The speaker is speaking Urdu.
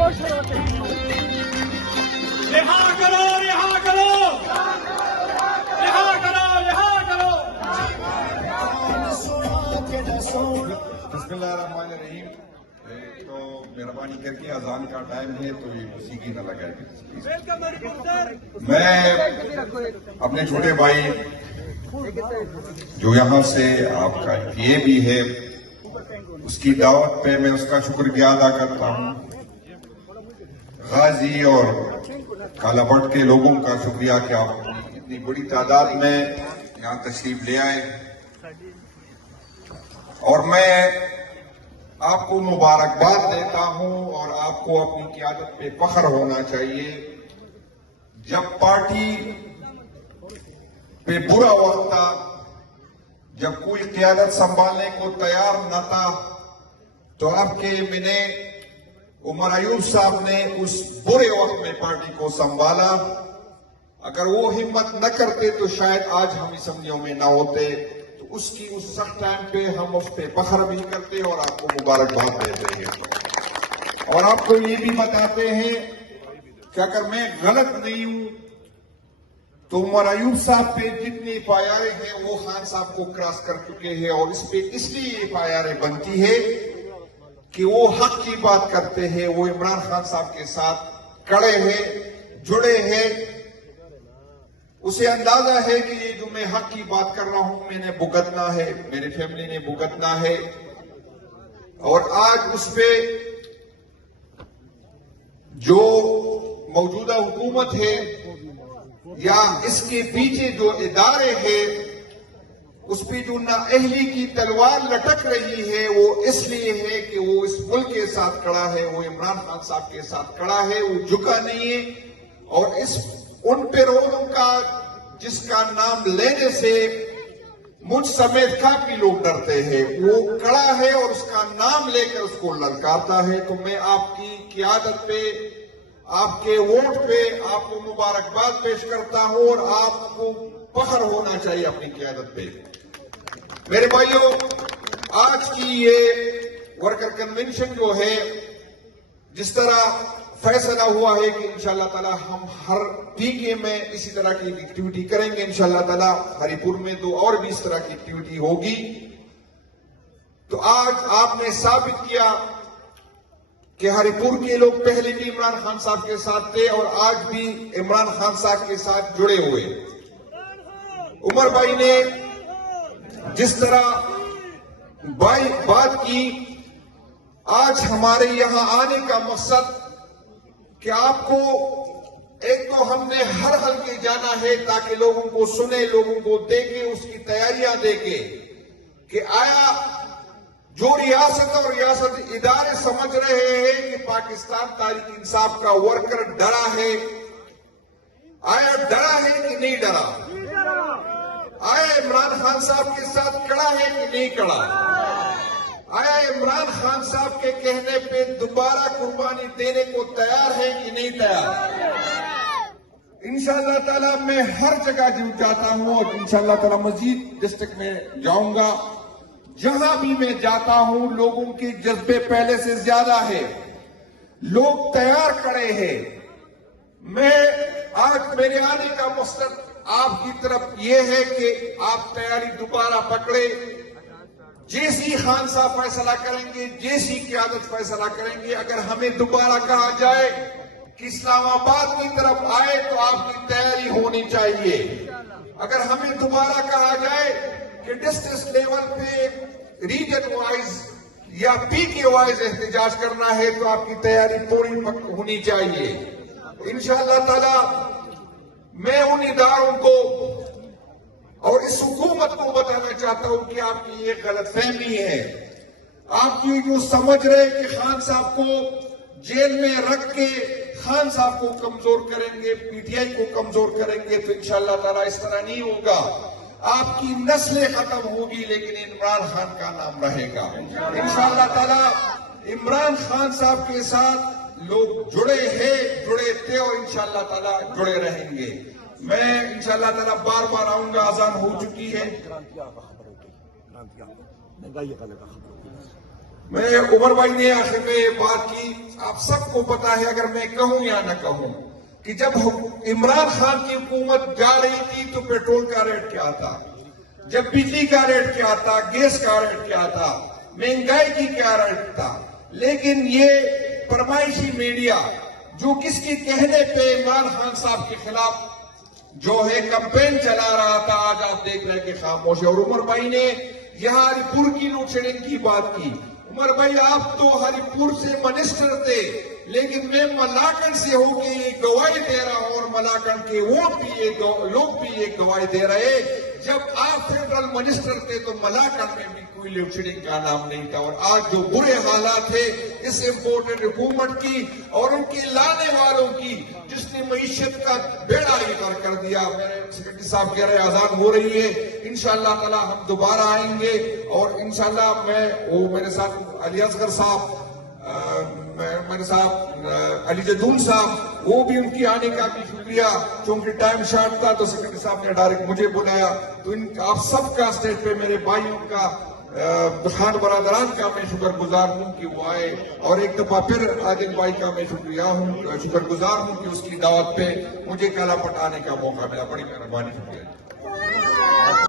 رہا کرو، رہا کرو، رہا کرو، رہا کرو۔ بسم اللہ الرحمن الرحیم۔ تو مہربانی کر کے اذان کا ٹائم ہے تو یہ موسیقی نہ لگائے پلیز۔ میں اپنے چھوٹے بھائی جو یہاں سے آپ کا یہ بھی ہے اس کی دعوت پہ میں اس کا شکر ادا کرتا ہوں۔ غازی اور کالا بٹ کے لوگوں کا شکریہ کہ آپ اتنی بڑی تعداد میں یہاں تشریف لے آئے، اور میں آپ کو مبارکباد دیتا ہوں اور آپ کو اپنی قیادت پہ فخر ہونا چاہیے۔ جب پارٹی پہ برا وقت تھا، جب کوئی قیادت سنبھالنے کو تیار نہ تھا، تو آپ کے امین عمر ایوب صاحب نے اس برے وقت میں پارٹی کو سنبھالا۔ اگر وہ ہمت نہ کرتے تو شاید آج ہم اسمبلیوں میں نہ ہوتے۔ تو اس کی اس سخت ٹائم پہ ہم اس پہ فخر بھی کرتے اور آپ کو مبارکباد دیتے ہیں، اور آپ کو یہ بھی بتاتے ہیں کہ اگر میں غلط نہیں ہوں تو عمر ایوب صاحب پہ جتنی ایف آئی آر ہیں وہ خان صاحب کو کراس کر چکے ہیں، اور اس پہ اس لیے ایف آئی آر بنتی ہے کہ وہ حق کی بات کرتے ہیں، وہ عمران خان صاحب کے ساتھ کڑے ہیں، جڑے ہیں۔ اسے اندازہ ہے کہ یہ جو میں حق کی بات کر رہا ہوں میں نے بھگتنا ہے، میری فیملی نے بھگتنا ہے، اور آج اس پہ جو موجودہ حکومت ہے یا اس کے پیچھے جو ادارے ہیں اس پہ جو نااہلی کی تلوار لٹک رہی ہے وہ اس لیے ہے کہ وہ اس ملک کے ساتھ کھڑا ہے، وہ عمران خان صاحب کے ساتھ کھڑا ہے، وہ جھکا نہیں ہے، اور ان پہ روڈوں کا جس کا نام لینے سے مجھ سمیت کافی لوگ ڈرتے ہیں، وہ کھڑا ہے اور اس کا نام لے کر اس کو للکارتا ہے۔ تو میں آپ کی قیادت پہ، آپ کے ووٹ پہ آپ کو مبارکباد پیش کرتا ہوں، اور آپ کو فخر ہونا چاہیے اپنی قیادت پہ۔ میرے بھائیوں، آج کی یہ ورکر کنونشن جو ہے، جس طرح فیصلہ ہوا ہے کہ انشاءاللہ تعالی ہم ہر پی کے میں اسی طرح کی ایکٹیویٹی کریں گے، انشاءاللہ تعالی ہری پور میں تو اور بھی اس طرح کی ایکٹیویٹی ہوگی۔ تو آج آپ نے ثابت کیا کہ ہری پور کے لوگ پہلے بھی عمران خان صاحب کے ساتھ تھے اور آج بھی عمران خان صاحب کے ساتھ جڑے ہوئے۔ عمر بھائی نے جس طرح بات کی، آج ہمارے یہاں آنے کا مقصد کہ آپ کو ایک تو ہم نے ہر حلقے جانا ہے تاکہ لوگوں کو سنے، لوگوں کو دیکھیں، اس کی تیاریاں دیکھیں کہ آیا جو ریاست اور ریاست ادارے سمجھ رہے ہیں کہ پاکستان تحریک انصاف کا ورکر ڈرا ہے، آیا ڈرا ہے کہ نہیں ڈرا؟ آیا عمران خان صاحب کے ساتھ کھڑا ہے کہ نہیں کھڑا؟ آیا عمران خان صاحب کے کہنے پہ دوبارہ قربانی دینے کو تیار ہے کہ نہیں تیار؟ انشاءاللہ تعالی میں ہر جگہ جاتا ہوں اور انشاءاللہ تعالی مزید ڈسٹرکٹ میں جاؤں گا۔ جہاں بھی میں جاتا ہوں لوگوں کے جذبے پہلے سے زیادہ ہے، لوگ تیار کھڑے ہیں۔ میں آج میرے آنے کا مقصد آپ کی طرف یہ ہے کہ آپ تیاری دوبارہ پکڑے، جیسی خان صاحب فیصلہ کریں گے، جیسی قیادت فیصلہ کریں گے، اگر ہمیں دوبارہ کہا جائے کہ اسلام آباد کی طرف آئے تو آپ کی تیاری ہونی چاہیے۔ اگر ہمیں دوبارہ کہا جائے کہ ڈسٹرکٹ لیول پہ ریجن وائز یا پی کے وائز احتجاج کرنا ہے تو آپ کی تیاری پوری ہونی چاہیے۔ انشاءاللہ تعالی میں ان اداروں کو اور اس حکومت کو بتانا چاہتا ہوں کہ آپ کی یہ غلط فہمی ہے۔ آپ کی جو سمجھ رہے کہ خان صاحب کو جیل میں رکھ کے خان صاحب کو کمزور کریں گے، پی ٹی آئی کو کمزور کریں گے، تو انشاءاللہ تعالی اس طرح نہیں ہوگا۔ آپ کی نسلیں ختم ہوگی لیکن عمران خان کا نام رہے گا۔ انشاءاللہ تعالی عمران خان صاحب کے ساتھ لوگ جڑے ہیں، جڑے تھے اور انشاءاللہ تعالی جڑے رہیں گے۔ میں انشاءاللہ تعالی بار بار آؤں گا، اذان ہو چکی ہے۔ میں عمر بھائی نے آخر میں بات کی، آپ سب کو پتا ہے، اگر میں کہوں یا نہ کہوں، کہ جب عمران خان کی حکومت جا رہی تھی تو پیٹرول کا ریٹ کیا تھا، جب بجلی کا ریٹ کیا تھا، گیس کا ریٹ کیا تھا، مہنگائی کی کیا ریٹ تھا. لیکن یہ فرمائشی میڈیا جو کس کے کہنے پہ عمران خان صاحب کے خلاف جو ہے کمپین چلا رہا تھا، آج آپ دیکھ رہے ہیں کہ خاموش ہے. اور عمر بھائی نے یہاں ہری پور کی لوڈ شیڈنگ کی بات کی. عمر بھائی آپ تو ہری پور سے منسٹر تھے، لیکن میں ملاکنڈ سے ہو کے یہ گواہی دے رہا ہوں، اور ملاکنڈ کے ووٹ بھی لوگ بھی یہ گواہی دے رہے، جب آپ فیڈرل منسٹر تھے تو ملاکنڈ میں بھی کوئی لوڈ شیڈنگ کا نام نہیں تھا. اور آج جو برے حالات ہیں اس امپورٹنٹ حکومت کی اور ان کے لانے والوں کی، جس نے معیشت کا بیڑا ہی غرق کر دیا. میرے سیکرٹری صاحب کہہ رہے اذان ہو رہی ہے، انشاءاللہ تعالی ہم دوبارہ آئیں گے. اور انشاءاللہ میرے ساتھ علی اصغر صاحب، میرے ساتھ علی جدون صاحب، وہ بھی ان کی آنے کا بھی شکریہ. چونکہ ٹائم شارٹ تھا تو سیکرٹری صاحب نے ڈائریکٹ مجھے بلایا. تو آپ سب کا اسٹیج پہ میرے بھائیوں کا، خان برادران کا میں شکر گزار ہوں کہ وہ آئے. اور ایک دفعہ پھر عادل بھائی کا میں شکر گزار ہوں کہ اس کی دعوت پہ مجھے کالا پٹانے کا موقع ملا. بڑی مہربانی، شکریہ.